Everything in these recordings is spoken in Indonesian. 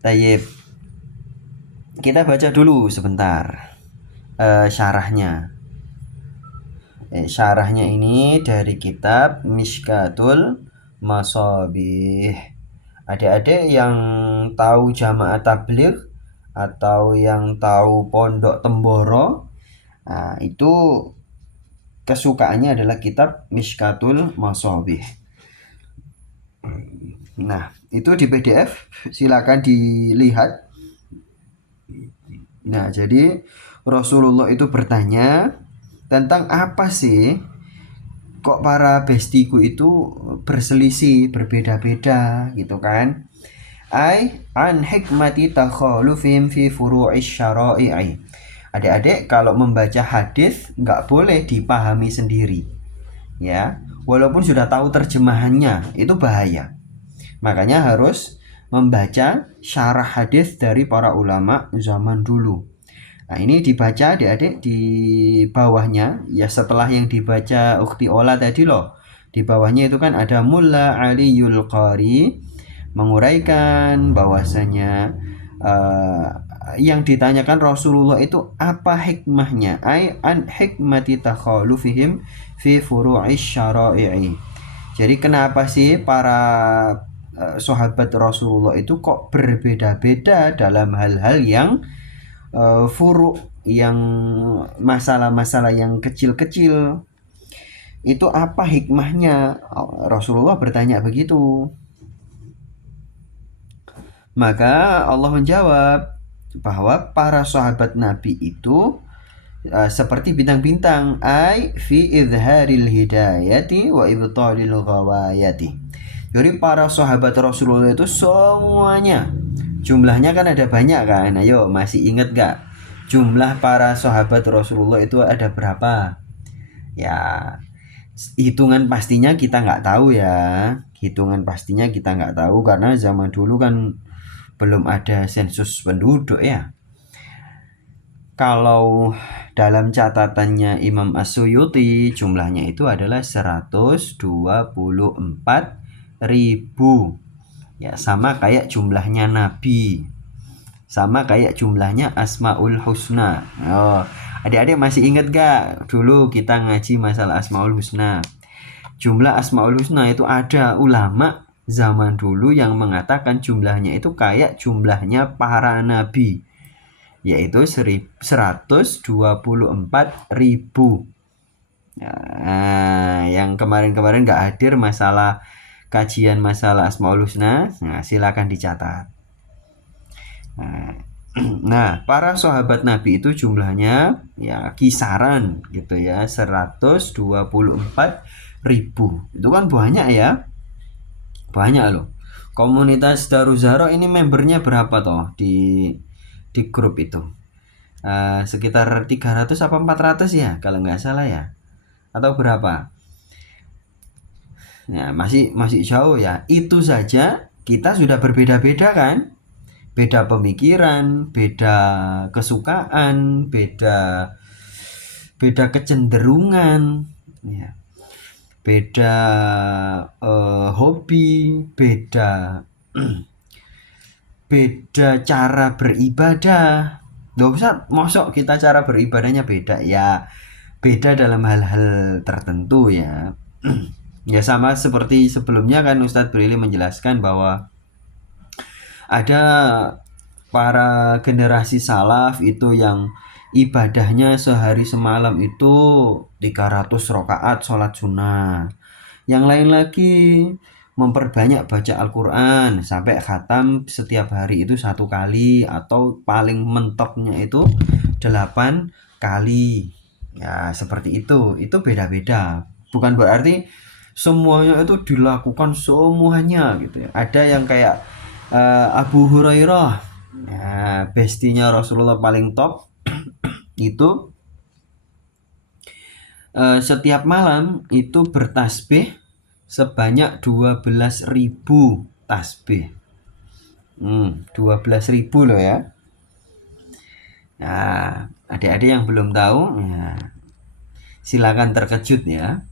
Tayyib, kita baca dulu sebentar syarahnya. Syarahnya ini dari kitab Mishkatul Masabih. Adik-adik yang tahu Jamaah Tabligh atau yang tahu Pondok Temboro, nah, itu kesukaannya adalah kitab Mishkatul Masabih. Nah, itu di PDF, silakan dilihat. Nah, jadi Rasulullah itu bertanya tentang apa sih kok para bestiku itu berselisih, berbeda-beda gitu kan. An hikmati takhalufihim fi furu'is syara'i. Adik-adik kalau membaca hadis nggak boleh dipahami sendiri. Ya, walaupun sudah tahu terjemahannya, itu bahaya. Makanya harus membaca syarah hadis dari para ulama zaman dulu. Nah, ini dibaca adik-adik di bawahnya, ya setelah yang dibaca Ukhti Ola tadi loh. Di bawahnya itu kan ada Mulla Aliyul Qari menguraikan bahwasanya yang ditanyakan Rasulullah itu apa hikmahnya? An hikmati takhalufihim fi furu'is syara'i. Jadi kenapa sih para sahabat Rasulullah itu kok berbeda-beda dalam hal-hal yang furu, yang masalah-masalah yang kecil-kecil, itu apa hikmahnya? Rasulullah bertanya begitu. Maka Allah menjawab bahwa para sahabat Nabi itu seperti bintang-bintang, fi izharil hidayati wa ibtalil ghawayati. Jadi para sahabat Rasulullah itu semuanya, jumlahnya kan ada banyak kan. Ayo, masih ingat gak jumlah para sahabat Rasulullah itu ada berapa? Ya, hitungan pastinya kita nggak tahu ya. Hitungan pastinya kita nggak tahu karena zaman dulu kan belum ada sensus penduduk ya. Kalau dalam catatannya Imam As-Suyuti, jumlahnya itu adalah 124.000. Ya, sama kayak jumlahnya Nabi. Sama kayak jumlahnya Asmaul Husna. Oh, adik-adik masih ingat gak dulu kita ngaji masalah Asmaul Husna? Jumlah Asmaul Husna itu ada ulama zaman dulu yang mengatakan jumlahnya itu kayak jumlahnya para nabi, yaitu 124.000. Nah, yang kemarin-kemarin gak hadir masalah kajian masalah Asmaul Husna, nah silakan dicatat. Nah, para sahabat Nabi itu jumlahnya ya kisaran gitu ya, 124.000. Itu kan banyak ya. Banyak loh. Komunitas Daruzahra ini membernya berapa toh di grup itu? Sekitar 300 apa 400 ya kalau nggak salah ya. Atau berapa? Nah, masih jauh ya. Itu saja kita sudah berbeda-beda kan? Beda pemikiran, beda kesukaan, beda kecenderungan, ya. Beda hobi, beda beda cara beribadah. Nggak usah mosok kita cara beribadahnya beda ya, beda dalam hal-hal tertentu ya. Ya sama seperti sebelumnya kan Ustadz Brili menjelaskan bahwa ada para generasi salaf itu yang ibadahnya sehari semalam itu 300 rakaat sholat sunnah. Yang lain lagi memperbanyak baca Al-Quran sampai khatam setiap hari itu 1 kali, atau paling mentoknya itu 8 kali. Ya seperti itu beda-beda. Bukan berarti semuanya itu dilakukan semuanya gitu ya. Ada yang kayak Abu Hurairah, ya, bestinya Rasulullah paling top itu setiap malam itu bertasbih sebanyak 12.000 tasbih. 12.000 loh ya. Nah, adik-adik yang belum tahu, ya, silakan terkejut ya.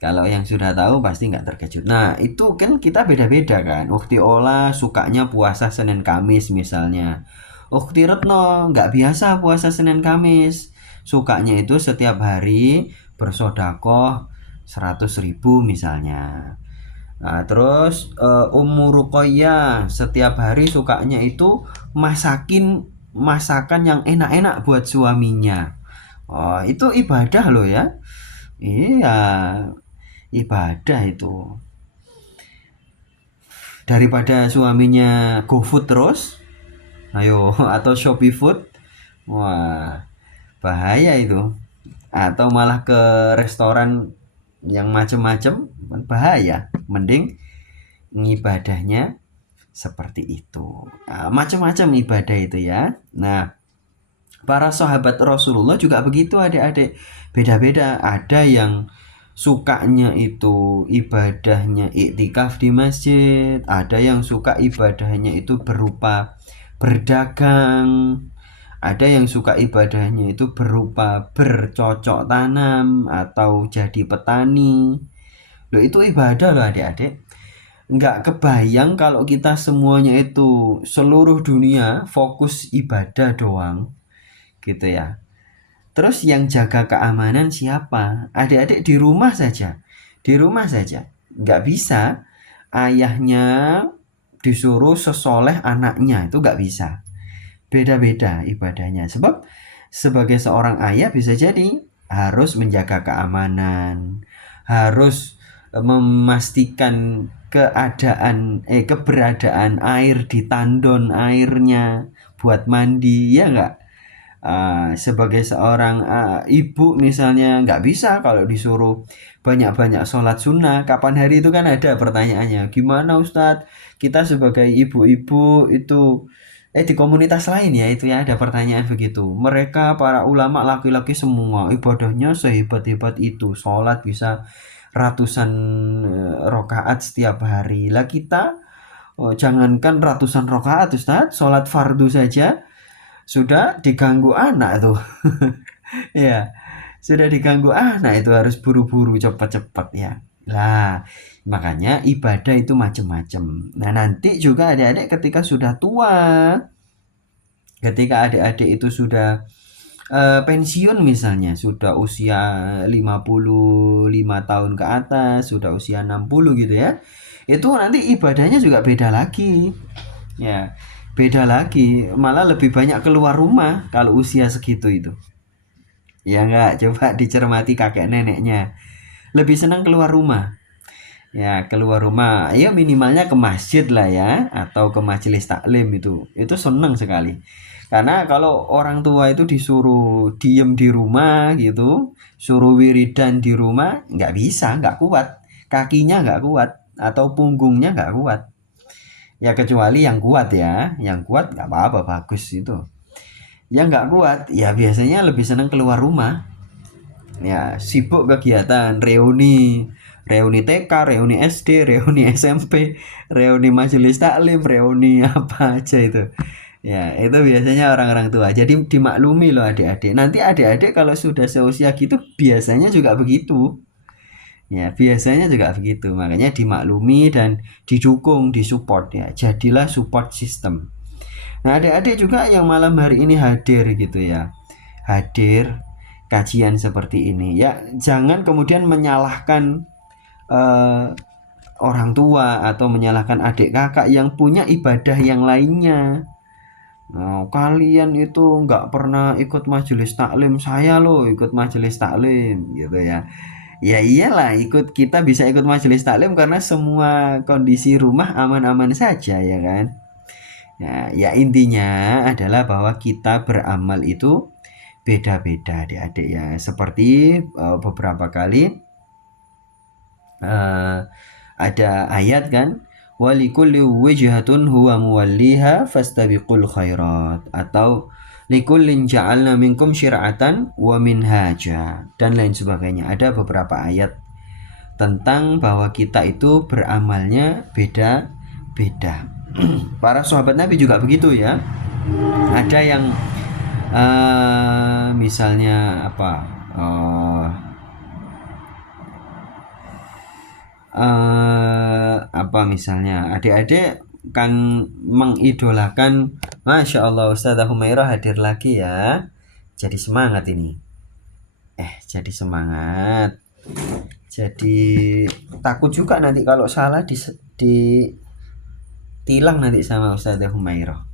Kalau yang sudah tahu pasti nggak terkejut. Nah, itu kan kita beda-beda kan. Ukti Ola sukanya puasa Senin Kamis misalnya. Ukti Retno nggak biasa puasa Senin Kamis. Sukanya itu setiap hari bersodakoh 100.000 misalnya. Nah, terus Ummu Ruqayyah setiap hari sukanya itu masakin masakan yang enak-enak buat suaminya. Oh, itu ibadah loh ya. Iya, ibadah itu. Daripada suaminya GoFood terus, ayo atau Shopee Food, wah bahaya itu. Atau malah ke restoran yang macem-macem, bahaya. Mending ngibadahnya seperti itu. Nah, macam-macam ibadah itu ya. Nah, para sahabat Rasulullah juga begitu adik-adik. Beda-beda. Ada yang sukanya itu ibadahnya iktikaf di masjid. Ada yang suka ibadahnya itu berupa berdagang. Ada yang suka ibadahnya itu berupa bercocok tanam atau jadi petani. Loh, itu ibadah loh adik-adik. Nggak kebayang kalau kita semuanya itu seluruh dunia fokus ibadah doang gitu ya. Terus yang jaga keamanan siapa? Adik-adik di rumah saja. Di rumah saja. Nggak bisa ayahnya disuruh sesoleh anaknya. Itu nggak bisa. Beda-beda ibadahnya. Sebab sebagai seorang ayah bisa jadi harus menjaga keamanan. Harus memastikan keberadaan air di tandon airnya buat mandi, ya nggak? Sebagai seorang ibu misalnya nggak bisa kalau disuruh banyak-banyak sholat sunnah. Kapan hari itu kan ada pertanyaannya, gimana Ustadz kita sebagai ibu-ibu itu di komunitas lain ya itu ya ada pertanyaan begitu. Mereka para ulama laki-laki semua ibadahnya sehebat-hebat itu, sholat bisa ratusan rokaat setiap hari. Lah kita jangankan ratusan rokaat Ustadz, sholat fardu saja sudah diganggu anak tuh. Ya, sudah diganggu anak itu harus buru-buru cepat-cepat ya. Lah, makanya ibadah itu macam-macam. Nah, nanti juga adik-adik ketika sudah tua, ketika adik-adik itu sudah pensiun misalnya, sudah usia 55 tahun ke atas, sudah usia 60 gitu ya. Itu nanti ibadahnya juga beda lagi. Ya, beda lagi, malah lebih banyak keluar rumah kalau usia segitu itu. Ya enggak, coba dicermati kakek neneknya. Lebih senang keluar rumah. Ya, keluar rumah. Ya minimalnya ke masjid lah ya, atau ke majelis taklim itu. Itu senang sekali. Karena kalau orang tua itu disuruh diem di rumah gitu, suruh wiridan di rumah, nggak bisa, nggak kuat. Kakinya nggak kuat, atau punggungnya nggak kuat. Ya kecuali yang kuat ya, yang kuat nggak apa-apa, bagus itu. Yang nggak kuat ya biasanya lebih senang keluar rumah. Ya sibuk kegiatan reuni, reuni TK, reuni SD, reuni SMP, reuni majelis taklim, reuni apa aja itu. Ya itu biasanya orang-orang tua. Jadi dimaklumi loh adik-adik. Nanti adik-adik kalau sudah seusia gitu biasanya juga begitu. Ya, biasanya juga begitu. Makanya dimaklumi dan didukung, disupport ya. Jadilah support system. Nah, adik-adik juga yang malam hari ini hadir gitu ya. Hadir kajian seperti ini. Ya, jangan kemudian menyalahkan eh, orang tua atau menyalahkan adik kakak yang punya ibadah yang lainnya. Nah, kalian itu nggak pernah ikut majelis taklim, saya loh ikut majelis taklim gitu ya. Ya iyalah kita bisa ikut majelis taklim karena semua kondisi rumah aman-aman saja ya kan. Nah, ya intinya adalah bahwa kita beramal itu beda-beda adik-adik ya. Seperti beberapa kali uh, ada ayat kan, walikulli wijhatun huwa muwalliha fastabiqul khairat, atau likullin ja'alna minkum syir'atan wa minhaja, dan lain sebagainya. Ada beberapa ayat tentang bahwa kita itu beramalnya beda-beda. Para sahabat Nabi juga begitu ya. Ada yang misalnya apa apa misalnya adik-adik kan mengidolakan, Masya Allah Ustazah Humairah hadir lagi ya, jadi semangat ini, jadi semangat, jadi takut juga nanti kalau salah ditilang nanti sama Ustazah Humairah.